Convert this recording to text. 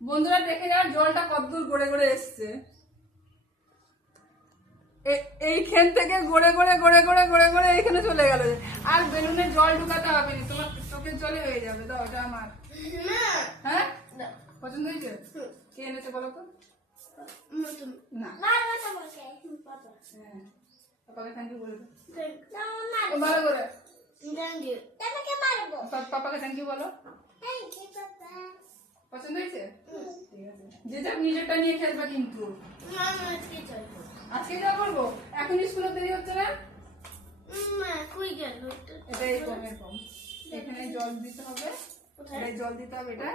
বন্ধুরা দেখে যাও জলটা কতদূর গড়ে গড়ে এসছে। এইখান থেকে গড়ে গড়ে গড়ে গড়ে গড়ে গড়ে এইখানে চলে গেল। আর বেলুনে জল ঢুকাতে হবে না, তোমার চোখের জলে হয়ে যাবে। দাও ওটা আমার। হ্যাঁ পছন্দ হয়েছে? কে এনেছে বলো তো? না পাপাকে থ্যাংক ইউ বলে দাও ভালো করে। পাপাকে থ্যাংক ইউ বলো। পছন্দ হয়েছে? ঠিক আছে, যে যাক নিজেরটা নিয়ে খেলবে কিন্তু। আজকে যা করবো, এখন স্কুলে দেরি হচ্ছে না? এটাই কম এখানে জল দিতে হবে, জল দিতে হবে এটা।